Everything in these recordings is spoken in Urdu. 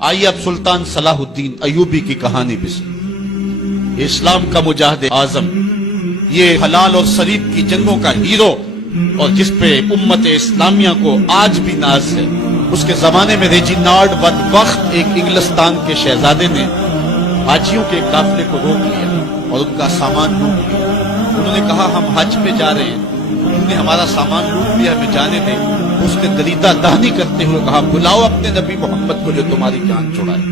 آئیے اب سلطان صلاح الدین ایوبی کی کہانی بھی سنیں۔ اسلام کا مجاہد اعظم، یہ حلال اور صلیب کی جنگوں کا ہیرو، اور جس پہ امت اسلامیہ کو آج بھی ناز ہے۔ اس کے زمانے میں ریجینالڈ بدبخت ایک انگلستان کے شہزادے نے حاجیوں کے قافلے کو روک لیا اور ان کا سامان لوٹ لیا۔ انہوں نے کہا ہم حج پہ جا رہے ہیں، انہوں نے ہمارا سامان لوٹ لیا، ہمیں جانے دیں۔ اس نے دریدہ دہنی کرتے ہوئے کہا بلاؤ اپنے نبی محمد کو جو تمہاری جان چھڑائے۔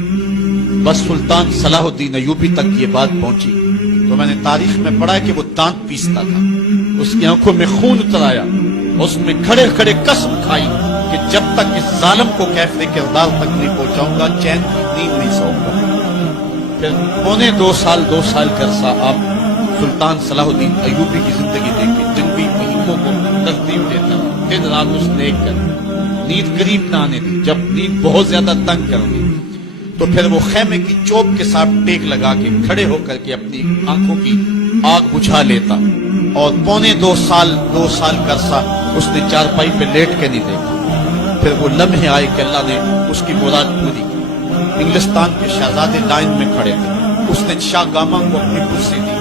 بس سلطان صلاح الدین ایوبی تک یہ بات پہنچی تو میں نے تاریخ میں پڑھا ہے کہ وہ دانت پیستا تھا، اس کی آنکھوں میں خون اتر آیا، اس میں کھڑے کھڑے قسم کھائی کہ جب تک اس ظالم کو کیفر کردار تک نہیں پہنچاؤں گا چین کی نیند نہیں سوؤں گا۔ پھر پونے دو سال کا عرصہ آپ سلطان صلاح الدین ایوبی کی زندگی دیکھیں، جنگی مہموں کو ترتیب دیتا، دن رات اس نے ایک کر نیند قریب نہ آنے دی۔ جب نیند بہت زیادہ تنگ کر دی تو پھر وہ خیمے کی چوب کے ساتھ ٹیک لگا کے کھڑے ہو کر کے اپنی آنکھوں کی آگ بجھا لیتا، اور پونے دو سال کا عرصہ اس نے چارپائی پہ لیٹ کے نہیں دیکھا۔ پھر وہ لمحے آئے کہ اللہ نے اس کی مراد پوری کی۔ انگلستان کے شہزادے لائن میں کھڑے تھے، اس نے شاہ گاما کو اپنی کرسی دی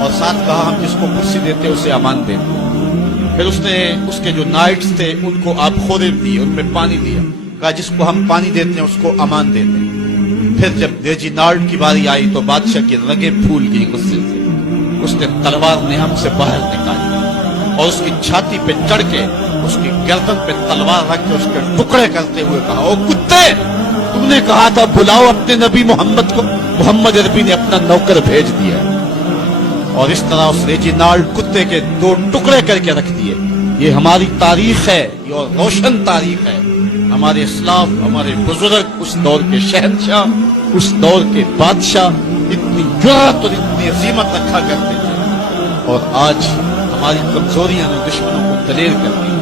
اور ساتھ کہا ہم جس کو کرسی دیتے اسے امان دیتے۔ پھر اس نے اس کے جو نائٹس تھے ان کو آب خورے دیے، ان میں پانی دیا، کہا جس کو ہم پانی دیتے ہیں اس کو امان دیتے ہیں۔ پھر جب ریجینالڈ کی باری آئی تو بادشاہ کی رگیں پھول گئی غصے سے، اس نے تلوار نہم سے باہر نکالی اور اس کی چھاتی پہ چڑھ کے اس کی گردن پہ تلوار رکھ کے اس کے ٹکڑے کرتے ہوئے کہا او کتے، تم نے کہا تھا بلاؤ اپنے نبی محمد کو، محمد عربی نے اپنا نوکر بھیج دیا۔ اور اس طرح اس ریجینالڈ کتے کے دو ٹکڑے کر کے رکھ دیے۔ یہ ہماری تاریخ ہے، یہ اور روشن تاریخ ہے۔ ہمارے اسلاف، ہمارے بزرگ اس دور کے شہنشاہ، اس دور کے بادشاہ اتنی جرأت اور اتنی عظمت رکھا کرتے تھے، اور آج ہماری کمزوریاں نے دشمنوں کو دلیر کر دی۔